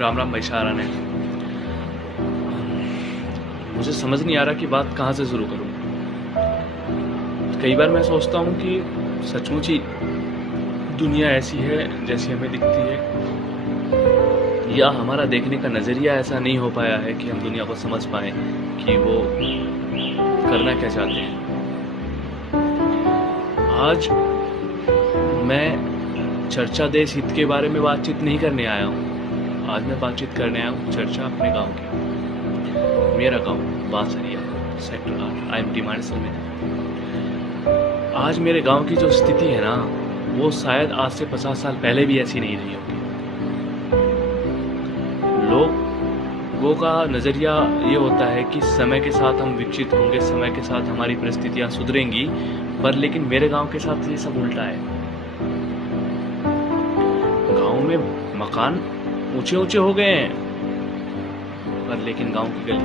राम राम भाई शाहरा ने। मुझे समझ नहीं आ रहा कि बात कहाँ से शुरू करूँ। कई बार मैं सोचता हूँ कि सचमुच ही दुनिया ऐसी है जैसी हमें दिखती है, या हमारा देखने का नज़रिया ऐसा नहीं हो पाया है कि हम दुनिया को समझ पाएँ कि वो करना क्या चाहते हैं। आज मैं चर्चा देश हित के बारे में बातचीत नहीं करने आया हूँ। आज मैं बातचीत करने आया हूँ चर्चा अपने गांव की। मेरा गांव बांसरिया, सेक्टर 8, IMT मानेसर में। आज मेरे गांव की जो स्थिति है ना, वो शायद आज से 50 साल पहले भी ऐसी नहीं रही होगी। लोगों का नज़रिया ये होता है कि समय के साथ हम विकसित होंगे, समय के साथ हमारी परिस्थितियाँ सुधरेंगी, पर लेकिन मेरे गांव के साथ ये सब उल्टा है। गांव में मकान ऊंचे ऊंचे हो गए हैं, पर लेकिन गांव की गली,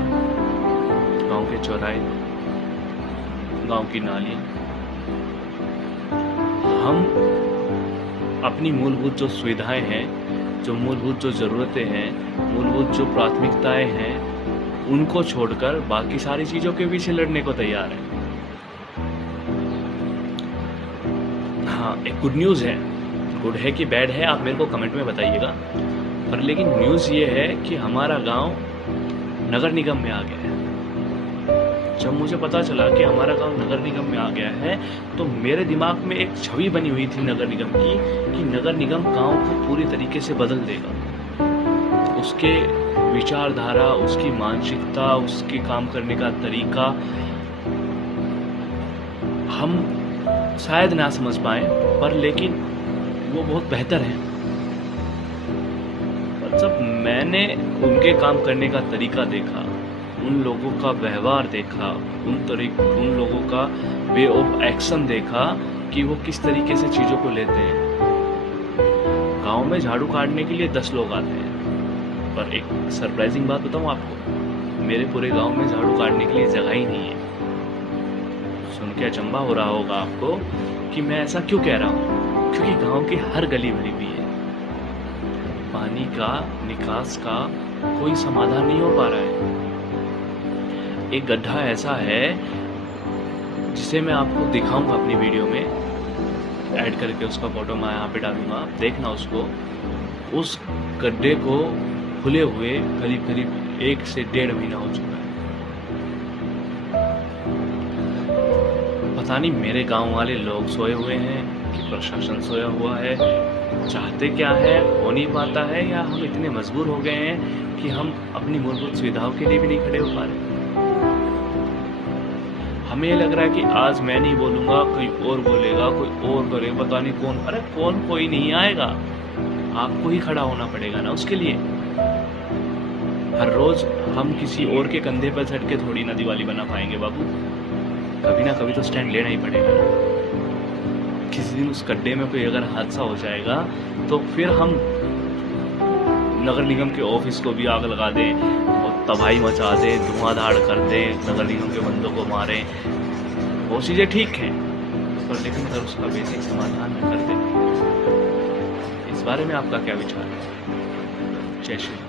गांव के चौराहे, गांव की नालियां, हम अपनी मूलभूत जो सुविधाएं हैं, जो मूलभूत जो ज़रूरतें हैं, मूलभूत जो प्राथमिकताएं हैं, उनको छोड़कर बाकी सारी चीज़ों के पीछे लड़ने को तैयार हैं। हाँ, एक गुड न्यूज़ है। गुड है कि बैड है, आप मेरे को कमेंट में बताइएगा। पर लेकिन न्यूज़ ये है कि हमारा गांव नगर निगम में आ गया है। जब मुझे पता चला कि हमारा गांव नगर निगम में आ गया है, तो मेरे दिमाग में एक छवि बनी हुई थी नगर निगम की, कि नगर निगम गांव को पूरी तरीके से बदल देगा। उसके विचारधारा, उसकी मानसिकता, उसके काम करने का तरीका हम शायद ना समझ पाए, पर लेकिन वो बहुत बेहतर है। जब मैंने उनके काम करने का तरीका देखा, उन लोगों का व्यवहार देखा, उन लोगों का वे ऑफ एक्शन देखा कि वो किस तरीके से चीज़ों को लेते हैं। गांव में झाड़ू काटने के लिए 10 लोग आते हैं, पर एक सरप्राइजिंग बात बताऊं आपको, मेरे पूरे गांव में झाड़ू काटने के लिए जगह ही नहीं है। सुन के अचंभा हो रहा होगा आपको कि मैं ऐसा क्यों कह रहा हूँ, क्योंकि गांव की हर गली भरी हुई है। पानी का निकास का कोई समाधान नहीं हो पा रहा है। एक गड्ढा ऐसा है जिसे मैं आपको दिखाऊंगा अपनी वीडियो में, ऐड करके उसका फोटो मैं यहाँ पे डालूंगा, आप देखना उसको। उस गड्ढे को खुले हुए करीब करीब 1 से 1.5 महीना हो चुका है। पता नहीं मेरे गांव वाले लोग सोए हुए हैं कि प्रशासन सोया हुआ है, चाहते क्या है हो नहीं पाता है, या हम इतने मजबूर हो गए हैं कि हम अपनी मूलभूत सुविधाओं के लिए भी नहीं खड़े हो पा रहे। हमें ये लग रहा है कि आज मैं नहीं बोलूंगा, कोई और बोलेगा, कोई और करे, पता नहीं कौन। अरे कौन, कोई नहीं आएगा, आपको ही खड़ा होना पड़ेगा ना उसके लिए। हर रोज हम किसी और के कंधे पर चढ़ के थोड़ी ना दिवाली बना पाएंगे बाबू, कभी ना कभी तो स्टैंड लेना ही पड़ेगा। किसी दिन उस गड्ढे में कोई अगर हादसा हो जाएगा तो फिर हम नगर निगम के ऑफिस को भी आग लगा दें और तबाही मचा दें, धुआंधार कर दें, नगर निगम के बंदों को मारें, वो चीज़ें ठीक हैं, पर लेकिन अगर उसका बेसिक समाधान न कर दें। इस बारे में आपका क्या विचार है? जय श्री राम।